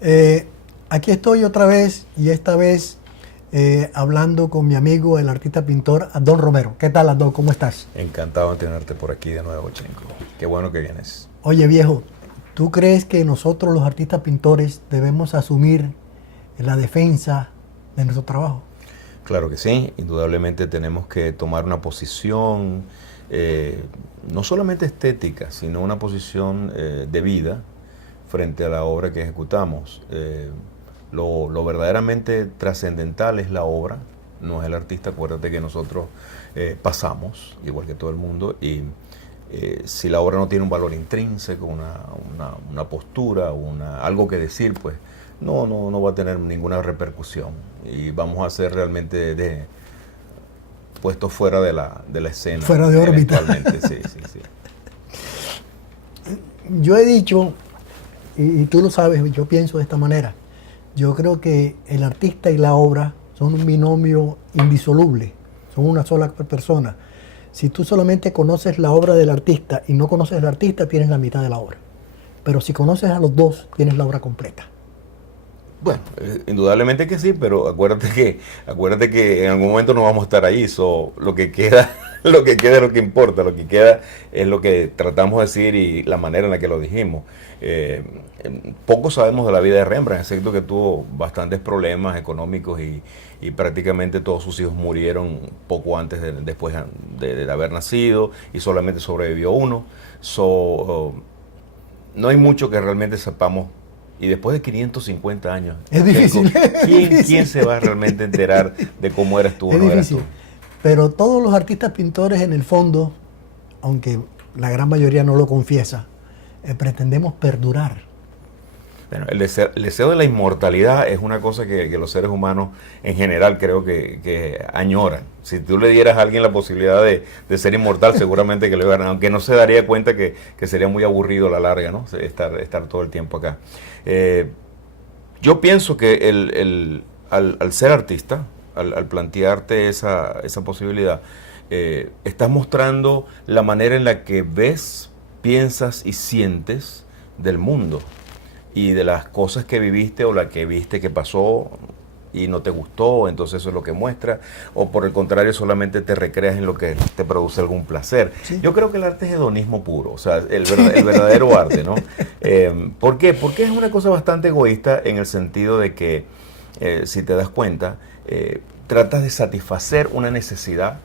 Eh, Aquí estoy otra vez y esta vez hablando con mi amigo, el artista pintor Adón Romero. ¿Qué tal, Adón? ¿Cómo estás? Encantado de tenerte por aquí de nuevo, Chenko. Qué bueno que vienes. Oye, viejo, ¿tú crees que nosotros los artistas pintores debemos asumir la defensa de nuestro trabajo? Claro que sí, indudablemente tenemos que tomar una posición, no solamente estética, sino una posición de vida frente a la obra que ejecutamos. Lo verdaderamente trascendental es la obra, no es el artista. Acuérdate que nosotros pasamos, igual que todo el mundo, y si la obra no tiene un valor intrínseco, una postura, algo que decir, pues no va a tener ninguna repercusión y vamos a ser realmente puestos fuera de la escena Fuera de órbita. eventualmente. Sí, sí, sí. Yo he dicho, y tú lo sabes, yo pienso de esta manera. Yo creo que el artista y la obra son un binomio indisoluble, son una sola persona. Si tú solamente conoces la obra del artista y no conoces al artista, tienes la mitad de la obra. Pero si conoces a los dos, tienes la obra completa. Bueno, indudablemente que sí, pero acuérdate que en algún momento no vamos a estar ahí. Lo que queda, lo que queda es lo que importa. Lo que queda es lo que tratamos de decir y la manera en la que lo dijimos. Eh, Poco sabemos de la vida de Rembrandt, excepto que tuvo bastantes problemas económicos y prácticamente todos sus hijos murieron poco antes después de haber nacido y solamente sobrevivió uno. No hay mucho que realmente sepamos. Y después de 550 años, Es Chenko, difícil. Es ¿quién difícil. se va a realmente enterar de cómo eras tú o Es no eras tú? difícil. Pero todos los artistas pintores en el fondo, aunque la gran mayoría no lo confiesa, pretendemos perdurar. Bueno, el deseo de la inmortalidad es una cosa que los seres humanos en general creo que añoran. Si tú le dieras a alguien la posibilidad de ser inmortal, seguramente que lo iban, aunque no se daría cuenta que sería muy aburrido a la larga, ¿no? Estar todo el tiempo acá. Eh, yo pienso que al ser artista, al plantearte esa posibilidad, estás mostrando la manera en la que ves, piensas y sientes del mundo y de las cosas que viviste o la que viste que pasó y no te gustó, entonces eso es lo que muestra, o por el contrario solamente te recreas en lo que te produce algún placer. ¿Sí? Yo creo que el arte es hedonismo puro, o sea, el verdadero arte, ¿no? ¿Por qué? Porque es una cosa bastante egoísta en el sentido de que, si te das cuenta, tratas de satisfacer una necesidad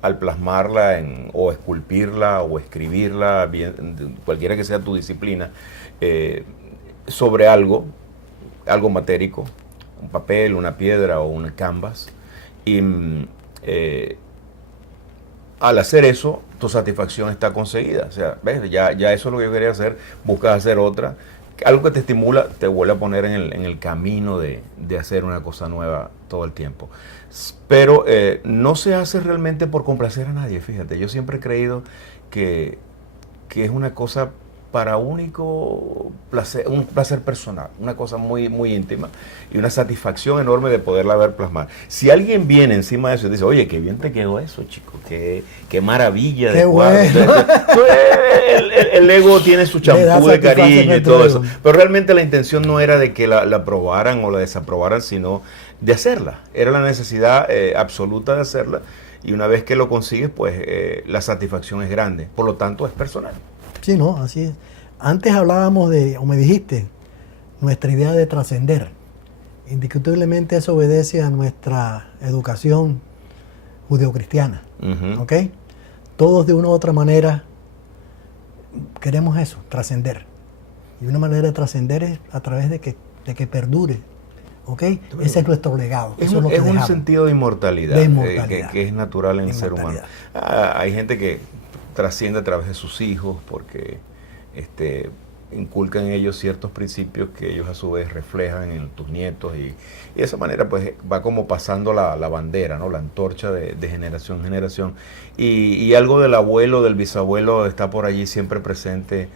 al plasmarla o esculpirla o escribirla, bien, cualquiera que sea tu disciplina, eh, sobre algo matérico, un papel, una piedra o un canvas. Y eh, al hacer eso, tu satisfacción está conseguida. O sea, ¿ves? Ya eso es lo que yo quería hacer, buscas hacer otra. Algo que te estimula, te vuelve a poner en el camino de hacer una cosa nueva todo el tiempo. Pero no se hace realmente por complacer a nadie, fíjate. Yo siempre he creído que, que es una cosa para único placer, un placer personal, una cosa muy, muy íntima y una satisfacción enorme de poderla ver plasmar. Si alguien viene encima de eso y dice, oye, qué bien te quedó eso, chico, qué maravilla Qué de cuadro. bueno. El ego tiene su Le da champú de satisfacción cariño y a tu todo ego. eso, pero realmente la intención no era de que la aprobaran o la desaprobaran, sino de hacerla. Era la necesidad absoluta de hacerla y una vez que lo consigues, pues la satisfacción es grande, por lo tanto es personal. Sí, no, así es. Antes hablábamos de, o me dijiste, nuestra idea de trascender. Indiscutiblemente eso obedece a nuestra educación judeocristiana. Ujú. ¿Ok? Todos de una u otra manera queremos eso, trascender. Y una manera de trascender es a través de que perdure. ¿Ok? Ese es nuestro legado. Es Eso es un, lo que es un dejamos. sentido de inmortalidad, De inmortalidad. que es natural en el ser humano. Inmortalidad. Hay gente que trasciende a través de sus hijos porque inculcan en ellos ciertos principios que ellos a su vez reflejan en tus nietos y de esa manera pues va como pasando la bandera, ¿no? La antorcha de generación en generación y algo del abuelo, del bisabuelo está por allí siempre presente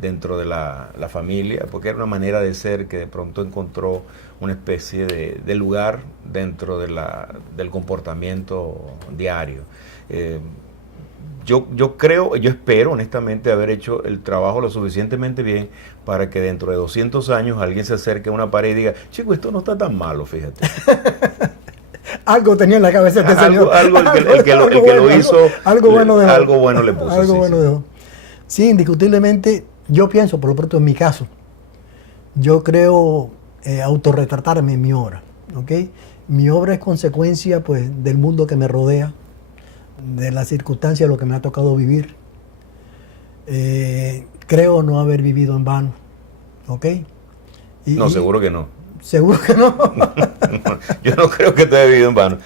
dentro de la familia, porque era una manera de ser que de pronto encontró una especie de lugar dentro del comportamiento diario. yo creo, yo espero honestamente haber hecho el trabajo lo suficientemente bien para que dentro de 200 años alguien se acerque a una pared y diga, chico, esto no está tan malo, fíjate. Algo tenía en la cabeza este señor. El que lo hizo, algo bueno dejó. Algo bueno le puso. Algo bueno dejó. Sí, indiscutiblemente, yo pienso, por lo pronto en mi caso, yo creo autorretratarme en mi obra. ¿Ok? Mi obra es consecuencia pues, del mundo que me rodea, de las circunstancias de lo que me ha tocado vivir. Creo no haber vivido en vano. ¿Ok? No, seguro que no. Seguro que no. Yo no creo que te haya vivido en vano.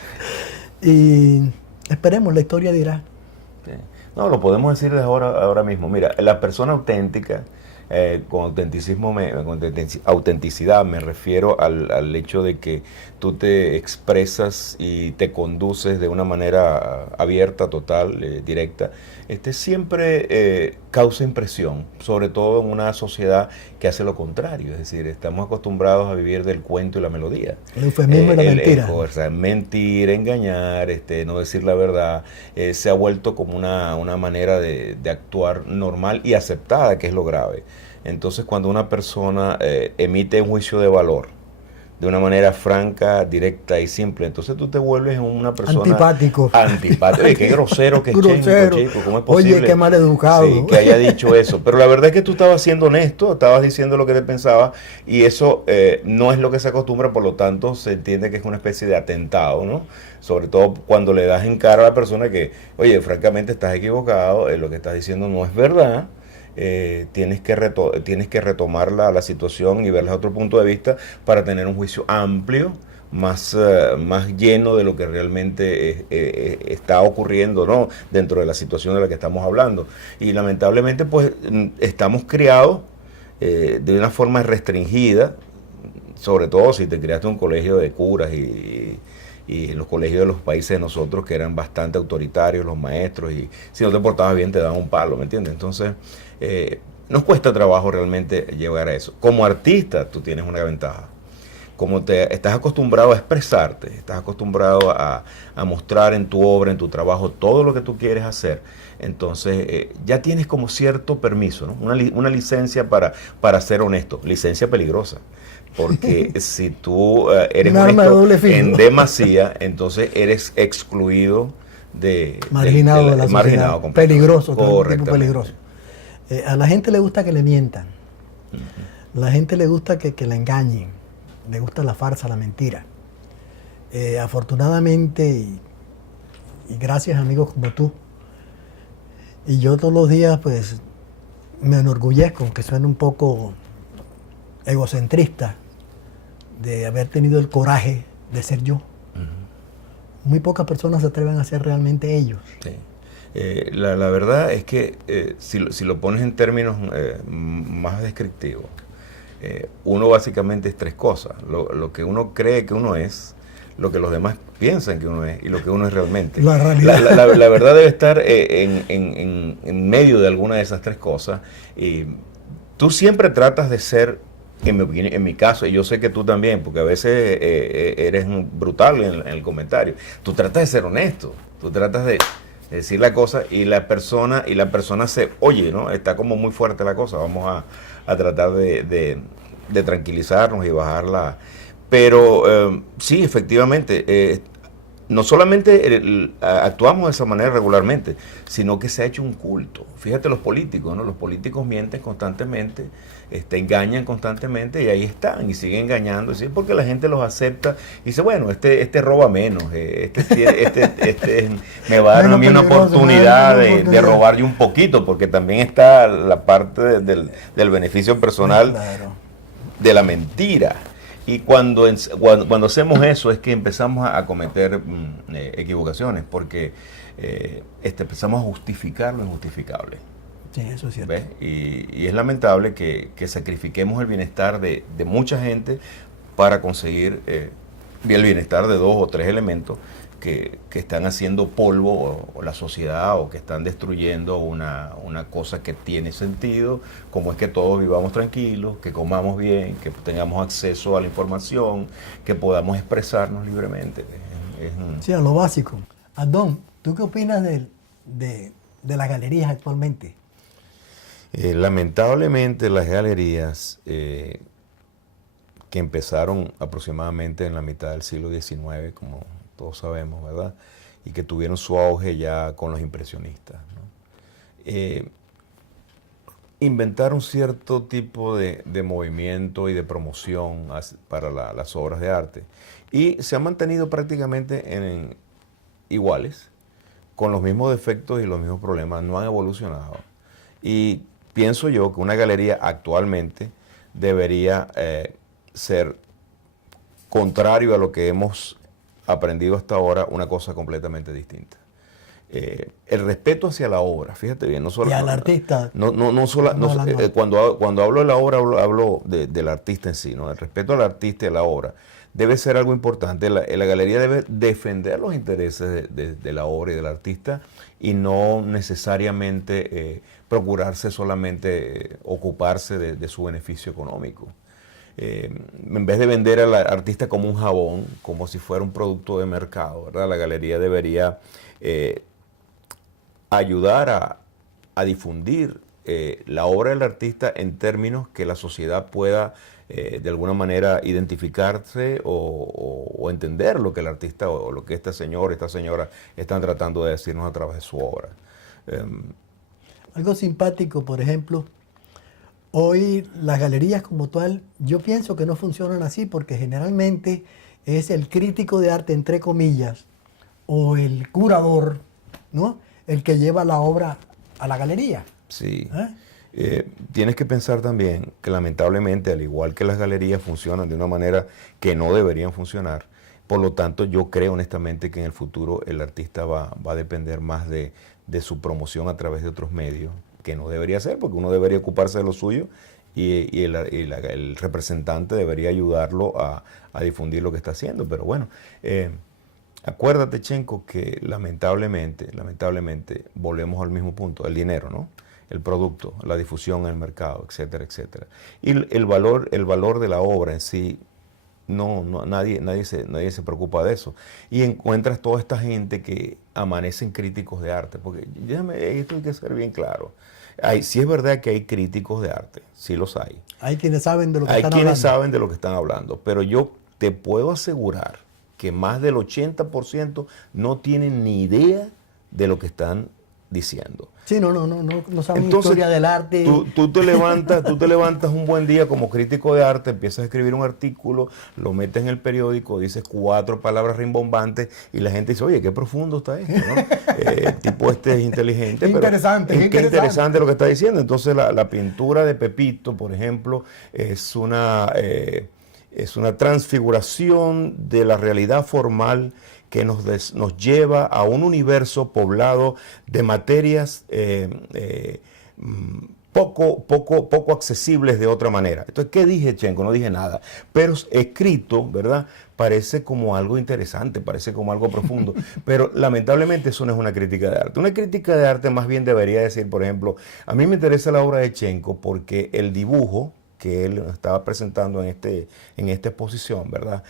Y esperemos, la historia dirá. Sí. No, lo podemos decir desde ahora mismo. Mira, la persona auténtica, con autenticismo, con autenticidad me refiero al hecho de que tú te expresas y te conduces de una manera abierta, total, directa. Siempre causa impresión, sobre todo en una sociedad que hace lo contrario. Es decir, estamos acostumbrados a vivir del cuento y la melodía. El eufemismo y la mentira. O sea, mentir, engañar, no decir la verdad, se ha vuelto como una manera de actuar normal y aceptada, que es lo grave. Entonces, cuando una persona emite un juicio de valor de una manera franca, directa y simple, entonces tú te vuelves una persona antipático. Oye, qué grosero que es Chenco, chico, ¿cómo es posible? Oye, qué mal educado. Sí, que haya dicho eso. Pero la verdad es que tú estabas siendo honesto, estabas diciendo lo que te pensaba, y eso no es lo que se acostumbra, por lo tanto se entiende que es una especie de atentado, ¿no? Sobre todo cuando le das en cara a la persona que, oye, francamente estás equivocado, lo que estás diciendo no es verdad. Tienes que retomar la situación y verla desde otro punto de vista para tener un juicio amplio, más lleno de lo que realmente está ocurriendo, ¿no? Dentro de la situación de la que estamos hablando. Y lamentablemente pues estamos criados de una forma restringida, sobre todo si te criaste en un colegio de curas y en los colegios de los países de nosotros, que eran bastante autoritarios los maestros, y si no te portabas bien te daban un palo, ¿me entiendes? Entonces nos cuesta trabajo realmente llegar a eso. Como artista tú tienes una ventaja. Como estás acostumbrado a expresarte, estás acostumbrado a mostrar en tu obra, en tu trabajo, todo lo que tú quieres hacer, entonces ya tienes como cierto permiso, ¿no? Una licencia para ser honesto, licencia peligrosa. Porque si tú eres honesto en demasía, entonces eres excluido marginado de la sociedad. Peligroso, tipo peligroso. A la gente le gusta que le mientan. A la gente le gusta que la engañen. Le gusta la farsa, la mentira. Afortunadamente, y gracias a amigos como tú, y yo todos los días pues me enorgullezco, aunque suene un poco egocentrista, de haber tenido el coraje de ser yo. Muy pocas personas se atreven a ser realmente ellos. Sí. La verdad es que si lo pones en términos más descriptivos, uno básicamente es tres cosas: lo que uno cree que uno es, lo que los demás piensan que uno es y lo que uno es realmente. La realidad. La verdad debe estar en medio de alguna de esas tres cosas. Y tú siempre tratas de ser, en mi caso, y yo sé que tú también, porque a veces eres brutal en el comentario, tú tratas de ser honesto, tú tratas de decir la cosa y la persona se oye, ¿no? Está como muy fuerte la cosa, vamos a tratar de tranquilizarnos y bajarla. Pero sí, efectivamente, no solamente actuamos de esa manera regularmente, sino que se ha hecho un culto. Fíjate los políticos, ¿no? Los políticos mienten constantemente, engañan constantemente, y ahí están, y siguen engañando, ¿sí? Porque la gente los acepta y dice, bueno, este roba menos, me va a dar a mí una oportunidad de robar yo un poquito, porque también está la parte del beneficio personal, claro, de la mentira. Y cuando hacemos eso es que empezamos a cometer equivocaciones, porque empezamos a justificar lo injustificable. Sí, eso es cierto. ¿Ves? Y es lamentable que sacrifiquemos el bienestar de mucha gente para conseguir el bienestar de dos o tres elementos que están haciendo polvo o la sociedad, o que están destruyendo una cosa que tiene sentido, como es que todos vivamos tranquilos, que comamos bien, que tengamos acceso a la información, que podamos expresarnos libremente. Sí, a lo básico. Adón, ¿tú qué opinas de de las galerías actualmente? Lamentablemente las galerías que empezaron aproximadamente en la mitad del siglo XIX, como todos sabemos, ¿verdad? Y que tuvieron su auge ya con los impresionistas, ¿no? Inventaron cierto tipo de movimiento y de promoción para las obras de arte y se han mantenido prácticamente iguales, con los mismos defectos y los mismos problemas, no han evolucionado. Y pienso yo que una galería actualmente debería ser, contrario a lo que hemos aprendido hasta ahora, una cosa completamente distinta. El respeto hacia la obra, fíjate bien, no solo... Y al artista. Cuando hablo de la obra, hablo del artista en sí, ¿no? El respeto al artista y a la obra debe ser algo importante. La galería debe defender los intereses de la obra y del artista y no necesariamente procurarse solamente ocuparse de su beneficio económico. En vez de vender al artista como un jabón, como si fuera un producto de mercado, ¿verdad? La galería debería ayudar a difundir la obra del artista en términos que la sociedad pueda de alguna manera identificarse o entender lo que el artista o lo que este señor, esta señora están tratando de decirnos a través de su obra. Algo simpático, por ejemplo, hoy las galerías como tal, yo pienso que no funcionan así porque generalmente es el crítico de arte, entre comillas, o el curador, ¿no? El que lleva la obra a la galería. Sí. Tienes que pensar también que lamentablemente, al igual que las galerías funcionan de una manera que no deberían funcionar, por lo tanto yo creo honestamente que en el futuro el artista va a depender más de su promoción a través de otros medios, que no debería ser, porque uno debería ocuparse de lo suyo y el representante debería ayudarlo a difundir lo que está haciendo. Pero bueno, acuérdate, Chenco, que lamentablemente volvemos al mismo punto, el dinero, ¿no? El producto, la difusión en el mercado, etcétera, etcétera. Y el valor de la obra en sí, nadie se preocupa de eso. Y encuentras toda esta gente que amanecen críticos de arte, porque esto hay que ser bien claro. Sí es verdad que hay críticos de arte, sí los hay. Hay quienes saben de lo que están hablando. Hay quienes saben de lo que están hablando, pero yo te puedo asegurar que más del 80% no tienen ni idea de lo que están diciendo. Sí, no saben historia del arte. Tú te levantas un buen día como crítico de arte, empiezas a escribir un artículo, lo metes en el periódico, dices 4 palabras rimbombantes y la gente dice, oye, qué profundo está esto, ¿no? El tipo este es inteligente. Qué interesante lo que está diciendo. Entonces la pintura de Pepito, por ejemplo, es una transfiguración de la realidad formal que nos lleva a un universo poblado de materias poco accesibles de otra manera. Entonces, ¿qué dije, Chenco? No dije nada. Pero escrito, ¿verdad? Parece como algo interesante, parece como algo profundo. Pero lamentablemente eso no es una crítica de arte. Una crítica de arte más bien debería decir, por ejemplo, a mí me interesa la obra de Chenco porque el dibujo que él estaba presentando en esta exposición, ¿verdad?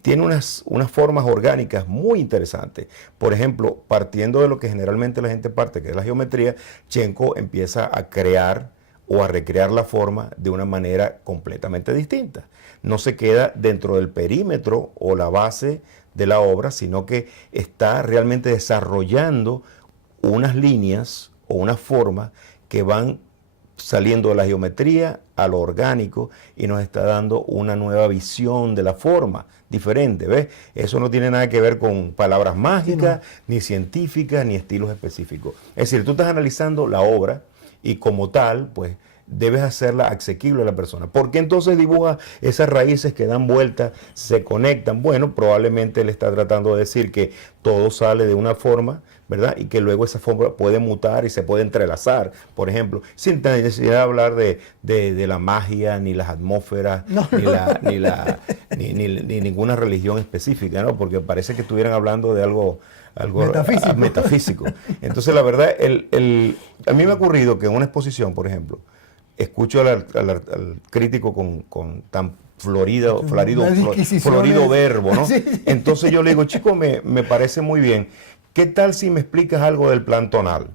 Tiene unas formas orgánicas muy interesantes. Por ejemplo, partiendo de lo que generalmente la gente parte, que es la geometría, Chenco empieza a crear o a recrear la forma de una manera completamente distinta. No se queda dentro del perímetro o la base de la obra, sino que está realmente desarrollando unas líneas o unas formas que van saliendo de la geometría a lo orgánico y nos está dando una nueva visión de la forma diferente, ¿ves? Eso no tiene nada que ver con palabras mágicas, ni científicas, ni estilos específicos. Es decir, tú estás analizando la obra y como tal, pues, debes hacerla asequible a la persona. ¿Por qué entonces dibuja esas raíces que dan vueltas, se conectan? Bueno, probablemente él está tratando de decir que todo sale de una forma, ¿verdad? Y que luego esa forma puede mutar y se puede entrelazar, por ejemplo, sin necesidad de hablar de la magia, ni las atmósferas, ni ninguna religión específica, ¿no? Porque parece que estuvieran hablando de algo metafísico. Entonces, la verdad, a mí me ha ocurrido que en una exposición, por ejemplo, escucho al crítico con tan florido verbo, ¿no? Sí. Entonces yo le digo, chico, me parece muy bien. ¿Qué tal si me explicas algo del plan tonal?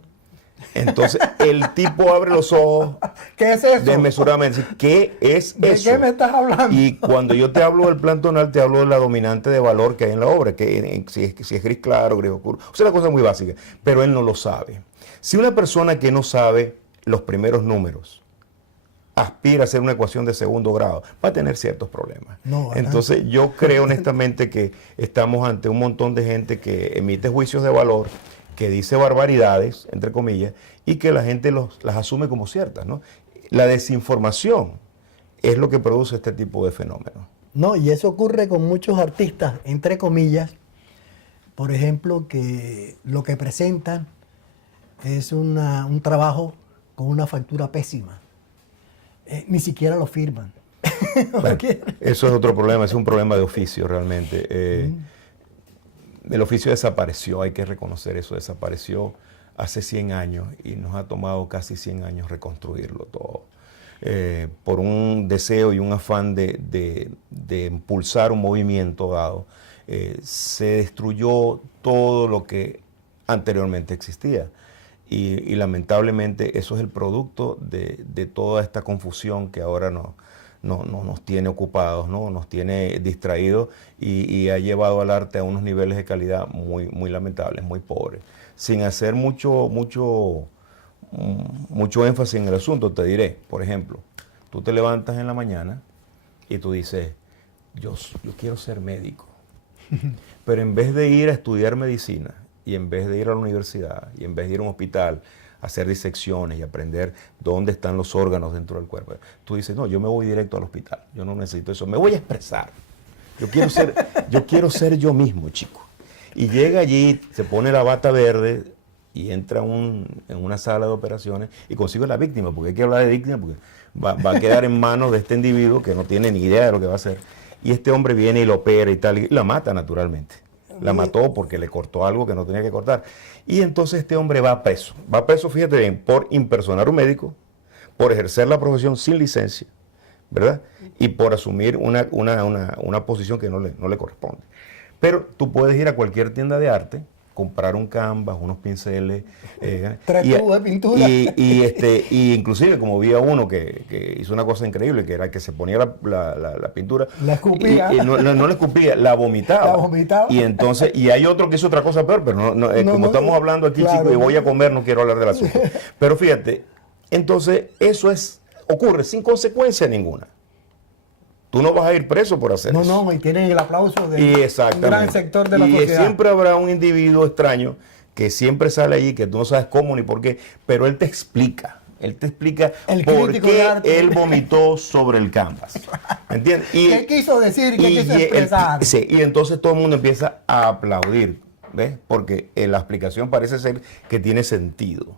Entonces el tipo abre los ojos ¿Qué es eso? desmesuradamente. ¿Qué es ¿De eso? qué me estás hablando? Y cuando yo te hablo del plan tonal, te hablo de la dominante de valor que hay en la obra, que si es gris claro, gris oscuro. O sea, una cosa muy básica, pero él no lo sabe. Si una persona que no sabe los primeros números aspira a hacer una ecuación de segundo grado, va a tener ciertos problemas. No, entonces yo creo honestamente que estamos ante un montón de gente que emite juicios de valor, que dice barbaridades, entre comillas, y que la gente las asume como ciertas, ¿no? La desinformación es lo que produce este tipo de fenómenos. No, y eso ocurre con muchos artistas, entre comillas, por ejemplo, que lo que presentan es un trabajo con una factura pésima. Ni siquiera lo firman. Bueno, eso es otro problema, es un problema de oficio realmente. El oficio desapareció, hay que reconocer eso, desapareció hace 100 años y nos ha tomado casi 100 años reconstruirlo todo. Por un deseo y un afán de impulsar un movimiento dado, se destruyó todo lo que anteriormente existía. Y lamentablemente eso es el producto de toda esta confusión que ahora nos tiene ocupados, ¿no? Nos tiene distraídos y ha llevado al arte a unos niveles de calidad muy, muy lamentables, muy pobres. Sin hacer mucho énfasis en el asunto, te diré, por ejemplo, tú te levantas en la mañana y tú dices, yo quiero ser médico, pero en vez de ir a estudiar medicina, y en vez de ir a la universidad, y en vez de ir a un hospital, a hacer disecciones y aprender dónde están los órganos dentro del cuerpo, tú dices, no, yo me voy directo al hospital, yo no necesito eso, me voy a expresar. Yo quiero ser yo mismo, chico. Y llega allí, se pone la bata verde y entra en una sala de operaciones y consigue a la víctima, porque hay que hablar de víctima, porque va a quedar en manos de este individuo que no tiene ni idea de lo que va a hacer. Y este hombre viene y lo opera y tal, y la mata naturalmente. La mató porque le cortó algo que no tenía que cortar. Y entonces este hombre va preso. Va preso, fíjate bien, por impersonar a un médico, por ejercer la profesión sin licencia, ¿verdad? Y por asumir una posición que no le corresponde. Pero tú puedes ir a cualquier tienda de arte, comprar un canvas, unos pinceles, Tres tubos de pintura. Y inclusive como vi a uno que hizo una cosa increíble, que era que se ponía la pintura, la escupía, y no la escupía, la vomitaba. La vomitaba. Y entonces, y hay otro que hizo otra cosa peor, pero como estamos hablando aquí, claro, chicos, y voy a comer, no quiero hablar del asunto. Pero fíjate, entonces eso ocurre sin consecuencia ninguna. Tú no vas a ir preso por hacer eso. No, y tienen el aplauso de un gran sector de la sociedad. Y siempre habrá un individuo extraño que siempre sale allí, que tú no sabes cómo ni por qué, pero él te explica. Él te explica por qué él vomitó sobre el canvas. ¿Entiendes? ¿Qué quiso decir? ¿Qué quiso expresar? Sí, y entonces todo el mundo empieza a aplaudir, ¿ves? Porque la explicación parece ser que tiene sentido.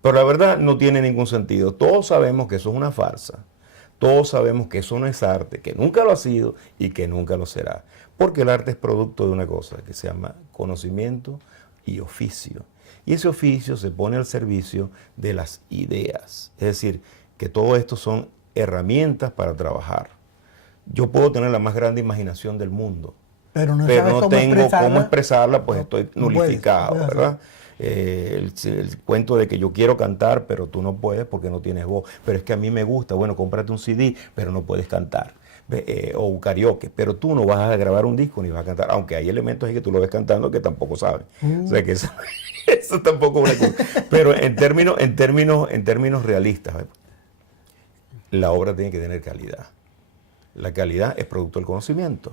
Pero la verdad no tiene ningún sentido. Todos sabemos que eso es una farsa. Todos sabemos que eso no es arte, que nunca lo ha sido y que nunca lo será. Porque el arte es producto de una cosa que se llama conocimiento y oficio. Y ese oficio se pone al servicio de las ideas. Es decir, que todo esto son herramientas para trabajar. Yo puedo tener la más grande imaginación del mundo, pero no tengo cómo expresarla, pues estoy nulificado, ¿verdad? El cuento de que yo quiero cantar, pero tú no puedes porque no tienes voz. Pero es que a mí me gusta, bueno, cómprate un CD, pero no puedes cantar. O un karaoke, pero tú no vas a grabar un disco ni vas a cantar, aunque hay elementos ahí que tú lo ves cantando que tampoco sabes. O sea que eso tampoco es una cosa. Pero en términos realistas, la obra tiene que tener calidad. La calidad es producto del conocimiento.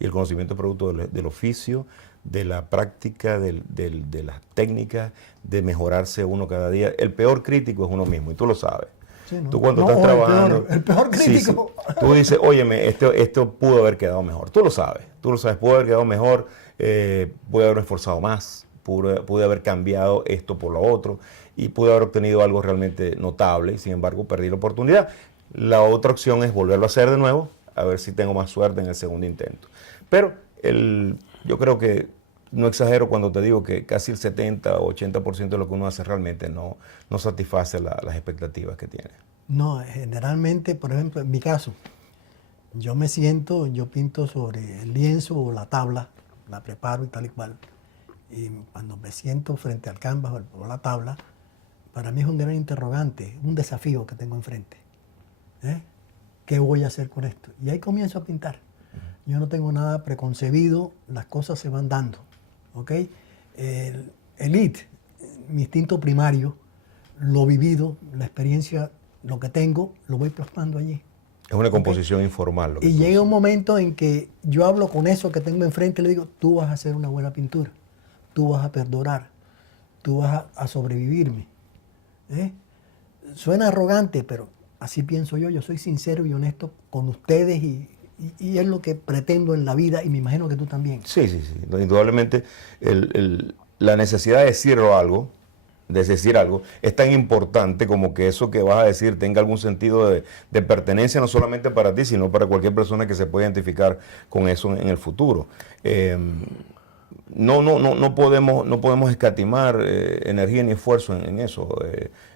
Y el conocimiento es producto del oficio, de la práctica, de las técnicas, de mejorarse uno cada día. El peor crítico es uno mismo, y tú lo sabes. Sí, ¿no? Tú cuando estás trabajando... El peor crítico. Sí. Tú dices, óyeme, esto pudo haber quedado mejor. Tú lo sabes, pudo haber quedado mejor, pude haber esforzado más, pude haber cambiado esto por lo otro, y pude haber obtenido algo realmente notable, y sin embargo perdí la oportunidad. La otra opción es volverlo a hacer de nuevo, a ver si tengo más suerte en el segundo intento. Pero yo creo que no exagero cuando te digo que casi el 70 o 80% de lo que uno hace realmente no satisface las expectativas que tiene. No, generalmente, por ejemplo, en mi caso, yo pinto sobre el lienzo o la tabla, la preparo y tal y cual. Y cuando me siento frente al canvas o la tabla, Para mí es un gran interrogante, un desafío que tengo enfrente. ¿Eh? ¿Qué voy a hacer con esto? Y ahí comienzo a pintar. Yo no tengo nada preconcebido, las cosas se van dando. ¿Ok? El IT, mi instinto primario, lo vivido, la experiencia, lo que tengo, lo voy plasmando allí. Es una composición informal. Y llega un momento en que yo hablo con eso que tengo enfrente y le digo, tú vas a hacer una buena pintura, tú vas a perdurar, tú vas a sobrevivirme. ¿Eh? Suena arrogante, pero así pienso yo soy sincero y honesto con ustedes y es lo que pretendo en la vida y me imagino que tú también. Sí. Indudablemente la necesidad de decir algo es tan importante como que eso que vas a decir tenga algún sentido de pertenencia no solamente para ti, sino para cualquier persona que se pueda identificar con eso en el futuro. No podemos escatimar energía ni esfuerzo en eso.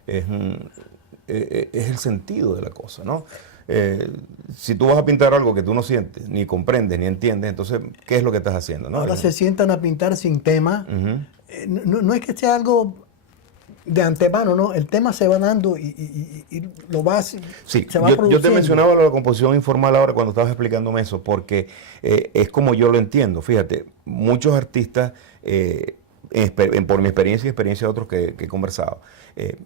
Es el sentido de la cosa, ¿no? Si tú vas a pintar algo que tú no sientes, ni comprendes, ni entiendes, entonces, ¿qué es lo que estás haciendo? ¿No? Ahora se sientan a pintar sin tema. No es que sea algo de antemano, ¿no? El tema se va dando y lo va, sí, se va produciendo. Yo te mencionaba la composición informal ahora cuando estabas explicándome eso, porque es como yo lo entiendo. Fíjate, muchos artistas, por mi experiencia y experiencia de otros que he conversado,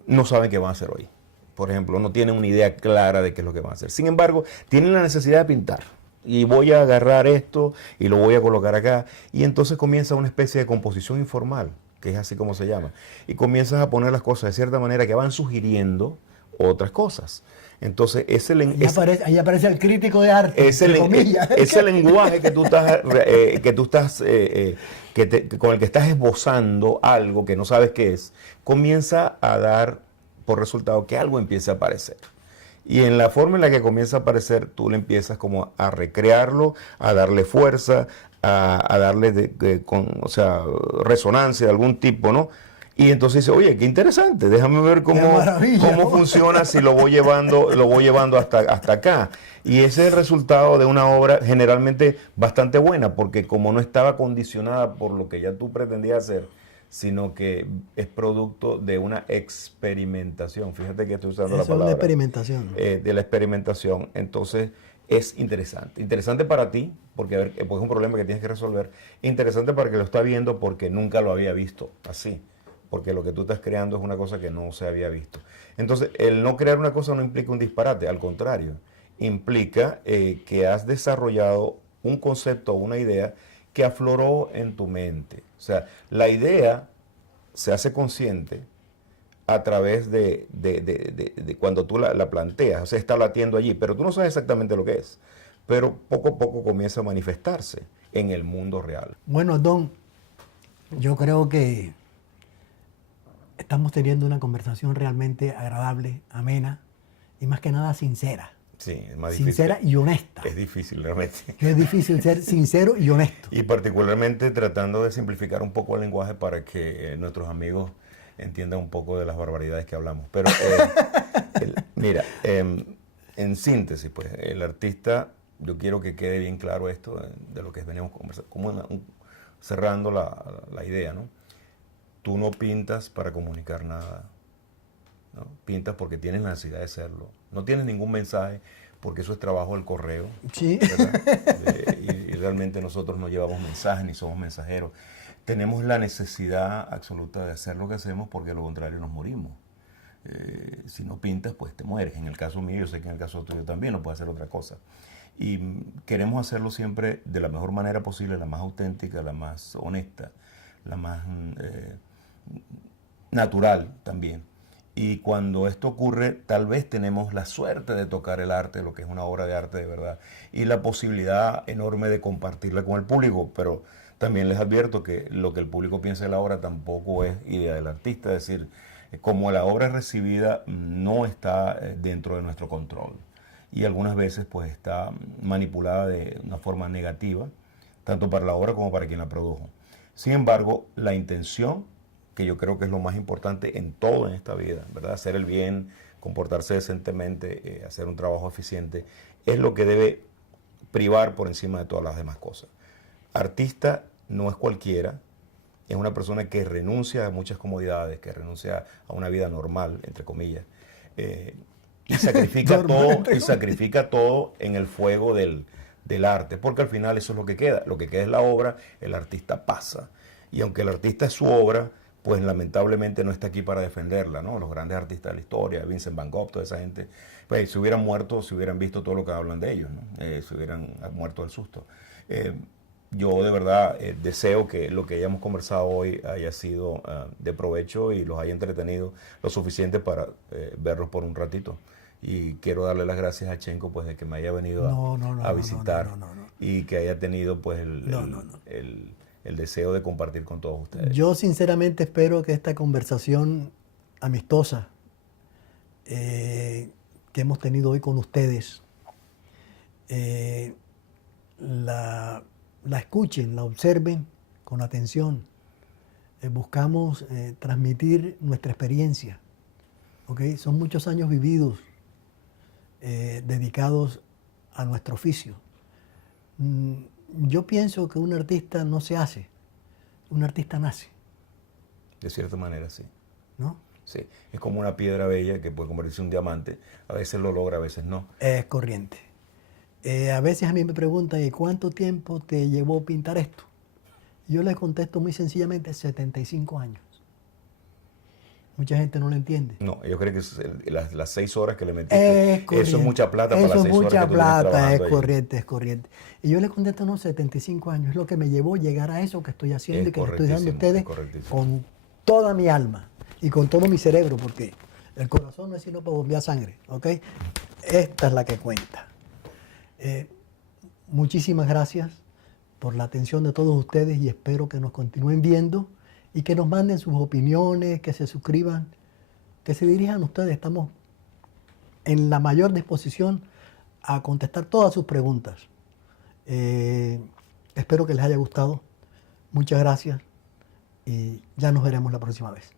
no saben qué van a hacer hoy. Por ejemplo, no tienen una idea clara de qué es lo que van a hacer. Sin embargo, tienen la necesidad de pintar. Y voy a agarrar esto y lo voy a colocar acá. Y entonces comienza una especie de composición informal, que es así como se llama. Y comienzas a poner las cosas de cierta manera que van sugiriendo otras cosas. Entonces, ahí aparece el crítico de arte. Ese lenguaje que tú estás, con el que estás esbozando algo que no sabes qué es, comienza a dar por resultado que algo empiece a aparecer. Y en la forma en la que comienza a aparecer, tú le empiezas como a recrearlo, a darle fuerza, a darle resonancia de algún tipo, ¿no? Y entonces dice, oye, qué interesante, déjame ver cómo funciona si lo voy llevando hasta acá. Y ese es el resultado de una obra generalmente bastante buena, porque como no estaba condicionada por lo que ya tú pretendías hacer, sino que es producto de una experimentación. Fíjate que estoy usando la palabra. Es una experimentación. De la experimentación. Entonces, es interesante. Interesante para ti, porque es un problema que tienes que resolver. Interesante para el que lo está viendo, porque nunca lo había visto así. Porque lo que tú estás creando es una cosa que no se había visto. Entonces, el no crear una cosa no implica un disparate, al contrario. Implica que has desarrollado un concepto o una idea que afloró en tu mente. O sea, la idea se hace consciente a través de cuando tú la planteas, o sea, está latiendo allí, pero tú no sabes exactamente lo que es. Pero poco a poco comienza a manifestarse en el mundo real. Bueno, Don, yo creo que estamos teniendo una conversación realmente agradable, amena y más que nada sincera. Sí, es más difícil. Sincera y honesta. Es difícil realmente. Es difícil ser sincero y honesto. Y particularmente tratando de simplificar un poco el lenguaje para que nuestros amigos entiendan un poco de las barbaridades que hablamos. Pero mira, en síntesis, pues, el artista, yo quiero que quede bien claro esto de lo que veníamos conversando, como cerrando la idea, ¿no? Tú no pintas para comunicar nada, ¿no? Pintas porque tienes la necesidad de hacerlo. No tienes ningún mensaje porque eso es trabajo del correo. Sí. Y realmente nosotros no llevamos mensajes ni somos mensajeros. Tenemos la necesidad absoluta de hacer lo que hacemos porque de lo contrario nos morimos. Si no pintas, pues te mueres. En el caso mío, yo sé que en el caso tuyo también no puedes hacer otra cosa. Y queremos hacerlo siempre de la mejor manera posible, la más auténtica, la más honesta, la más natural también. Y cuando esto ocurre, tal vez tenemos la suerte de tocar el arte, lo que es una obra de arte de verdad, y la posibilidad enorme de compartirla con el público, pero también les advierto que lo que el público piensa de la obra tampoco es idea del artista, es decir, como la obra es recibida no está dentro de nuestro control y algunas veces pues está manipulada de una forma negativa, tanto para la obra como para quien la produjo. Sin embargo, la intención, que yo creo que es lo más importante en todo en esta vida, ¿verdad? Hacer el bien, comportarse decentemente, hacer un trabajo eficiente, es lo que debe privar por encima de todas las demás cosas. Artista no es cualquiera, es una persona que renuncia a muchas comodidades, que renuncia a una vida normal, entre comillas, y sacrifica todo en el fuego del arte, porque al final eso es lo que queda es la obra, el artista pasa, y aunque el artista es su obra, pues lamentablemente no está aquí para defenderla, ¿no? Los grandes artistas de la historia, Vincent Van Gogh, toda esa gente, pues si hubieran muerto, si hubieran visto todo lo que hablan de ellos, ¿no? Si hubieran muerto del susto. Yo de verdad deseo que lo que hayamos conversado hoy haya sido de provecho y los haya entretenido lo suficiente para verlos por un ratito. Y quiero darle las gracias a Chenko, pues, de que me haya venido a visitar y que haya tenido pues el deseo de compartir con todos ustedes. Yo sinceramente espero que esta conversación amistosa que hemos tenido hoy con ustedes la escuchen, la observen con atención. Buscamos transmitir nuestra experiencia. ¿Okay? Son muchos años vividos dedicados a nuestro oficio. Yo pienso que un artista no se hace, un artista nace. De cierta manera, sí. ¿No? Sí, es como una piedra bella que puede convertirse en un diamante. A veces lo logra, a veces no. Es corriente. A veces a mí me preguntan, ¿y cuánto tiempo te llevó pintar esto? Yo les contesto muy sencillamente, 75 años. Mucha gente no lo entiende. No, yo creo que las 6 horas que le metiste, eso es mucha plata para las 6 horas que tú tienes trabajando. Es corriente. Y yo les contesto, no, 75 años. Es lo que me llevó llegar a eso que estoy haciendo y que les estoy dando a ustedes con toda mi alma y con todo mi cerebro, porque el corazón no es sino para bombear sangre, ¿ok? Esta es la que cuenta. Muchísimas gracias por la atención de todos ustedes y espero que nos continúen viendo y que nos manden sus opiniones, que se suscriban, que se dirijan a ustedes. Estamos en la mayor disposición a contestar todas sus preguntas. Espero que les haya gustado. Muchas gracias y ya nos veremos la próxima vez.